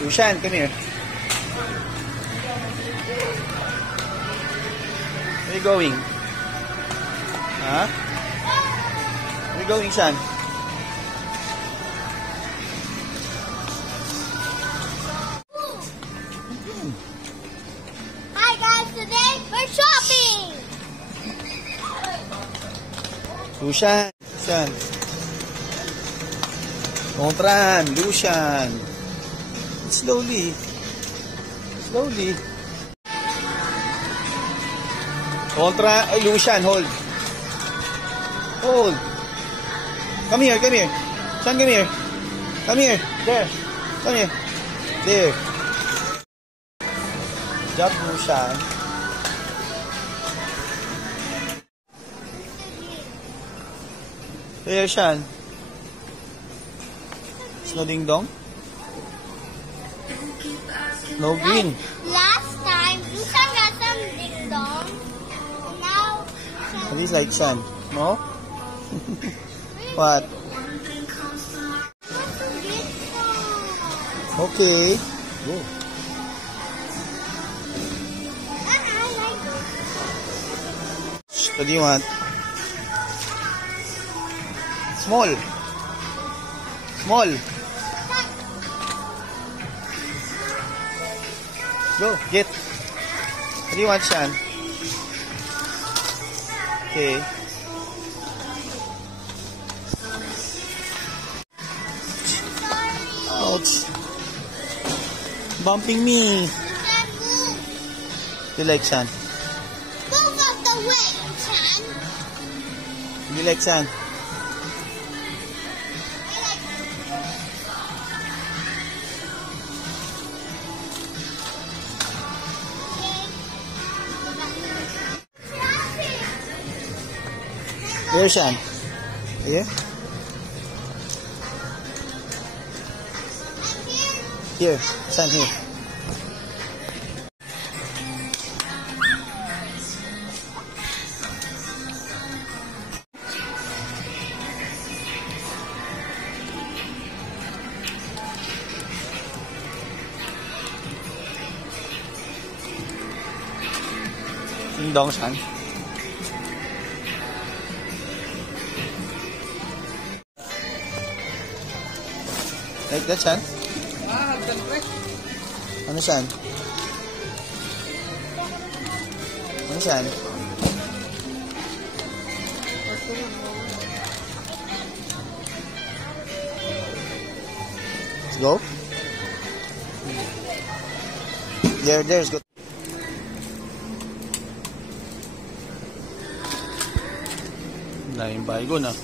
Lushan, come here. Where are you going? Huh? Where are you going, Shan? Hi guys, today we're shopping! Lushan. Lushan. Don't run, Lushan. Slowly. Slowly. Don't run. Ay, Lushan, hold. Hold. Come here, come here. Shan, come here. Come here. There. Come here. There. Good job, Lushan. There, Shan. Snow ding dong? No green. Last time, Lucian got some ding dong. And now, At least like Shan. No? What? Okay. Go. What do you want? Small. Small. Go, get. What do you want, Shan? Okay. Ouch. Bumping me. You like Shan? Move out the way, Chan. You like Shan? Where's Shan? Here? Here. Shan, here. Ding dong, Shan. Like that, Shan? Ano, Shan? Ano, Shan? Let's go. There's good. Daming baygon, ah.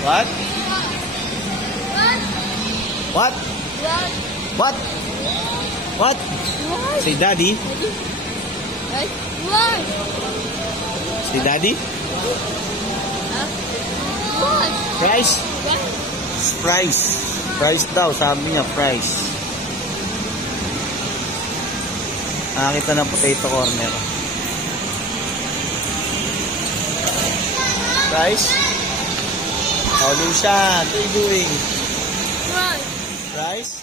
What? What? What? What? Say daddy. What? Say daddy. What? Fries? Fries. Fries daw, sabi niya fries. Nakakita ng potato corner. Fries? Oh, Lushan, what are you doing? What? Fries?